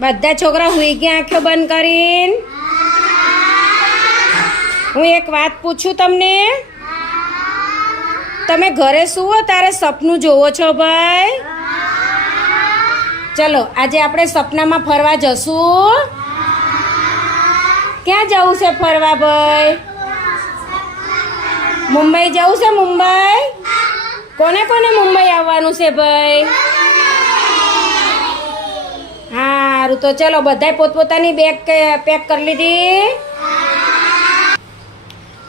બધા છોકરા હુઈ ગયા આંખો બંધ કરીને. હું એક વાત પૂછું તમને? તમે ઘરે સુવો, તારે સપનું જોવો છો ભાઈ? ચલો, આજે આપણે સપનામાં ફરવા જશું. ક્યાં જવું છે ફરવા ભાઈ? મુંબઈ જવું છે મુંબઈ? કોને કોને મુંબઈ આવવાનું છે ભાઈ? સારું તો ચલો બધાય પોતપોતાની બેગ પેક કરી લીધી.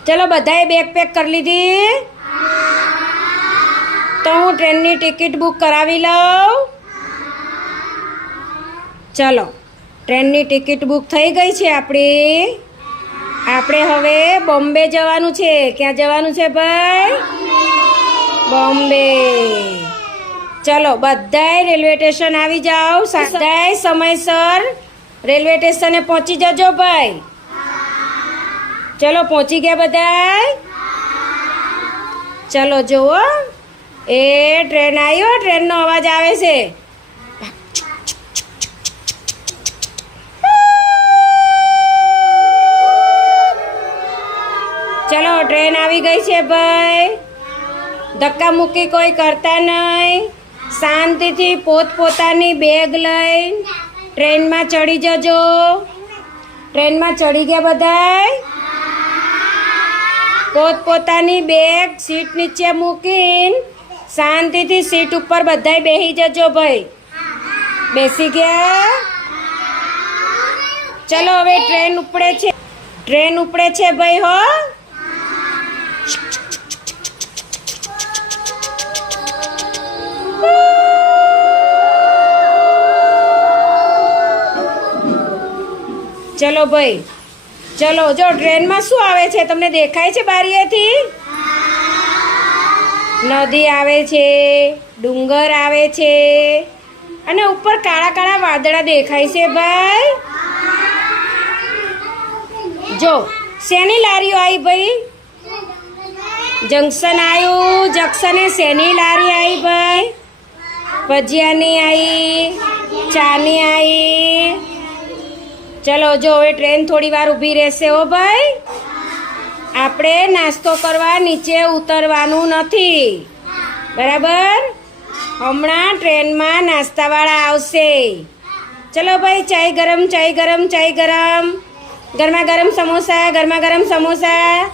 ચલો બધાએ બેગ પેક કરી લીધી. તો હું ટ્રેનની ટિકિટ બુક કરાવી લઉં. ચલો, ટ્રેનની ટિકિટ બુક થઈ ગઈ છે આપણી. આપણે હવે બોમ્બે જવાનું છે. ક્યાં જવાનું છે ભાઈ? બોમ્બે. ચલો, બધાય રેલવે સ્ટેશન આવી જાઓ. બધાય સમયસર રેલવે સ્ટેશને પહોંચી જજો ભાઈ. ચલો, પહોંચી ગયા બધાય. ચલો, જુઓ. એ ટ્રેન આવ્યો ટ્રેનનો અવાજ આવે છે. ચલો, ટ્રેન આવી ગઈ છે ભાઈ. ધક્કા મૂકી કોઈ કરતા નહીં. શાંતિથી પોતપોતાની બેગ લઈ ટ્રેનમાં ચડી જજો. ટ્રેનમાં ચડી ગયા બધાય? પોતપોતાની બેગ સીટ નીચે મૂકીને શાંતિથી સીટ ઉપર બધાય બેસી જજો ભાઈ. બેસી ગયા? ચલો હવે ટ્રેન ઉપડે છે. ટ્રેન ઉપડે છે ભાઈ હો. ચલો ભાઈ. ચલો, જો ટ્રેનમાં શું આવે છે? તમને દેખાય છે બારીએથી? નદી આવે છે, ડુંગર આવે છે, અને ઉપર કાળા કાળા વાદળા દેખાય છે ભાઈ. જો, શેની લારીઓ આવી ભાઈ? જંક્શન આવ્યું, જંક્શને શેની લારી આવી ભાઈ? ભજીયાની આવી, ચાની આવી ચલો જો હવે ટ્રેન થોડી વાર ઊભી રહેશે હો ભાઈ. આપણે નાસ્તો કરવા નીચે ઉતરવાનું નથી. બરાબર? હમણાં ટ્રેનમાં નાસ્તાવાળા આવશે. ચલો ભાઈ, ચાય ગરમ ચાય ગરમ ચાય ગરમ. ગરમા ગરમ સમોસા, ગરમા ગરમ સમોસા.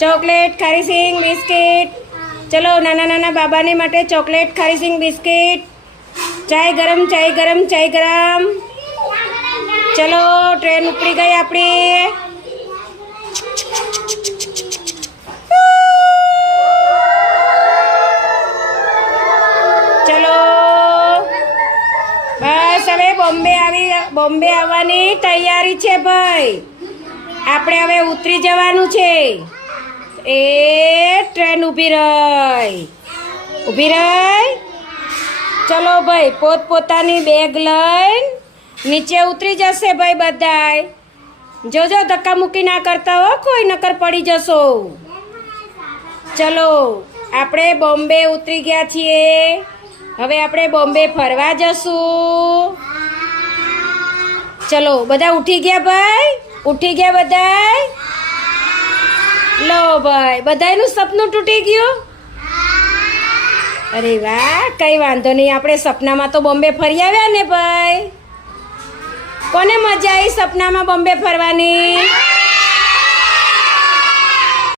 Chocolate ખારીસિંગ biscuit. ચલો નાના નાના બાબાને માટે ચોકલેટ ખારીસિંગ બિસ્કિટ. ચાય ગરમ ચાય ગરમ ચાય ગરમ. ચલો ટ્રેન ઉપડી ગઈ આપણી. ચલો. બસ, હવે બોમ્બે આવી, બોમ્બે આવવાની તૈયારી છે ભાઈ. આપણે હવે ઉતરી જવાનું છે. એ ટ્રેન ઊભી રહી. ઊભી રહી? ચલો ભાઈ, પોતપોતાની બેગ લઈને નીચે ઉતરી જશે ભાઈ બધાય. જોજો, ધક્કા મૂકી ના કરતા હો, કોઈ નકર પડી જશો. ચલો, આપણે બોમ્બે ઉતરી ગયા છીએ. હવે આપણે બોમ્બે ફરવા જશું. ચલો, બધા ઉઠી ગયા ભાઈ? ઉઠી ગયા બધાય? લો ભાઈ, બધાયનું સપનું તૂટી ગયું? અરે વાહ, કઈ વાંધો નહીં, આપણે સપનામાં તો બોમ્બે ફરી આવ્યા ને ભાઈ. કોને મજા આવી સપનામાં બોમ્બે ફરવાની?